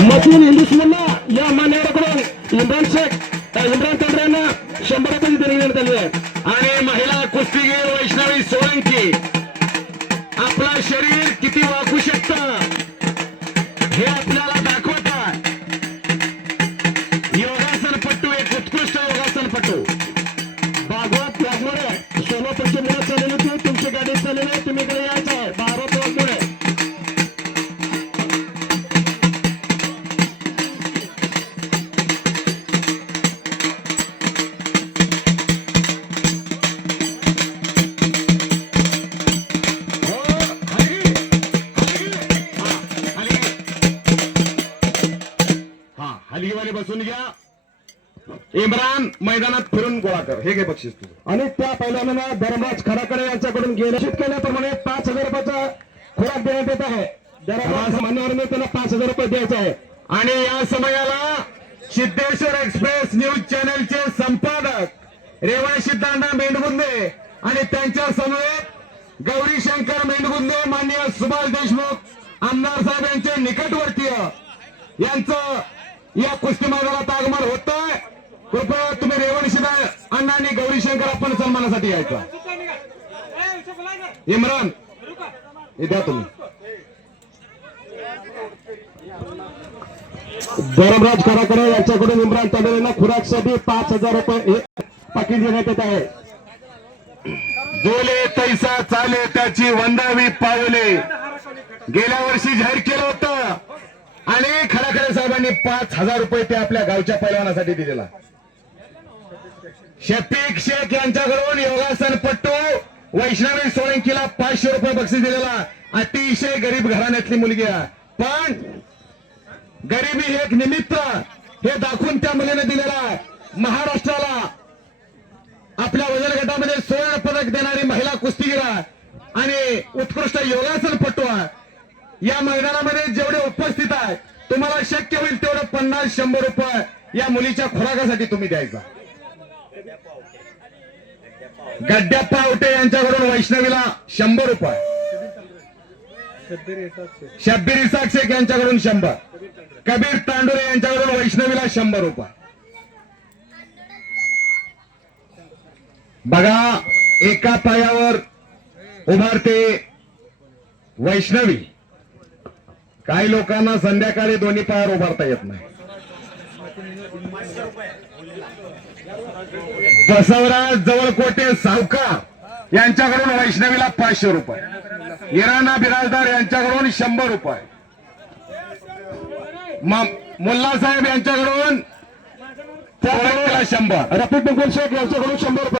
मधून हिंदुस्मुल्ला या मान्यवराकडून इम्रान शेख अ, इम्रान तांबरे यांना शंभर रुपये देणी देण्यात आली आहे आणि महिला कुस्तीगीर वैष्णवी सोळंकी आपलं शरीर किती वाकू शकतं हे आपल्याला दाखवतात. योगासनपट्टू एक उत्कृष्ट योगासनपट्टू भागवत वाघमोडे सोलापूरची मुलं चाललेली होती तुमची गाडी चाललेली हा हलगीवाले बसून घ्या. इम्रान मैदानात फिरून गोळा कर. हे घे बक्षीस तुझं. आणि त्या पहिल्यांदा धर्मराज खराकडे यांच्याकडून घोषित केल्याप्रमाणे पाच हजार रुपयाचा खुराक देण्यात येत आहे. धर्मराज मान्यवरांनी त्याला पाच हजार रुपये द्यायचे आहे. आणि या समयाला सिद्धेश्वर एक्सप्रेस न्यूज चॅनलचे संपादक रेवण सिद्धांना मेंढगुंदे आणि त्यांच्या समवेत गौरी शंकर मेंढगुंदे माननीय सुभाष देशमुख आमदार साहेब यांचे निकटवर्तीय यांचं या कुस्ती मैदानात आगमन होतंय. कृपया तुम्ही रेवण अण्णा आणि गौरी शंकर आपण सन्मानासाठी यायचा. इम्रान द्या तुम्ही. धर्मराज खराकडे यांच्याकडून इम्रान तांबे यांना खुराकसाठी पाच हजार रुपये हे पाकिट देण्यात येत आहे. बोले तैसा चाले त्याची वंदावी पावले. गेल्या वर्षी जाहीर केलं होतं. खराखरे साहेबांनी पाच हजार रुपये ते आपल्या गावच्या पैलवानासाठी दिलेला. शफीक शेख यांच्याकडून योगासनपट्टू वैष्णवी सोळंकीला पाचशे रुपये बक्षीस दिलेला. अतिशय गरीब घराण्यातली मुलगी आहे. पण गरिबी हे एक निमित्त हे दाखवून त्या मुलीने दिलेला आहे. महाराष्ट्राला आपल्या वजन गटामध्ये सुवर्ण पदक देणारी महिला कुस्तीगीर आणि उत्कृष्ट योगासन पट्टू या मैदानामध्ये जेवढे तुम्हाला शक्य होईल तेवढं पन्नास शंभर रुपये या मुलीच्या खुराकासाठी तुम्ही द्यायचा. गड्ड्याप्पा आवटे यांच्याकडून वैष्णवीला शंभर रुपये. शब्बीर इसाक शेख यांच्याकडून शंभर. कबीर तांडुरे यांच्याकडून वैष्णवीला शंभर रुपये. बघा एका पायावर उभारते वैष्णवी. काही लोकांना संध्याकाळी दोन्ही पायावर उभारता येत नाही. बसवराज जवळकोटे सावकार. यांच्याकडून वैष्णवीला पाचशे रुपये. इराणा बिराजदार यांच्याकडून शंभर रुपये. मुल्ला साहेब यांच्याकडून शंभर. रफिक मुकुल शेख यांच्याकडून शंभर रुपये.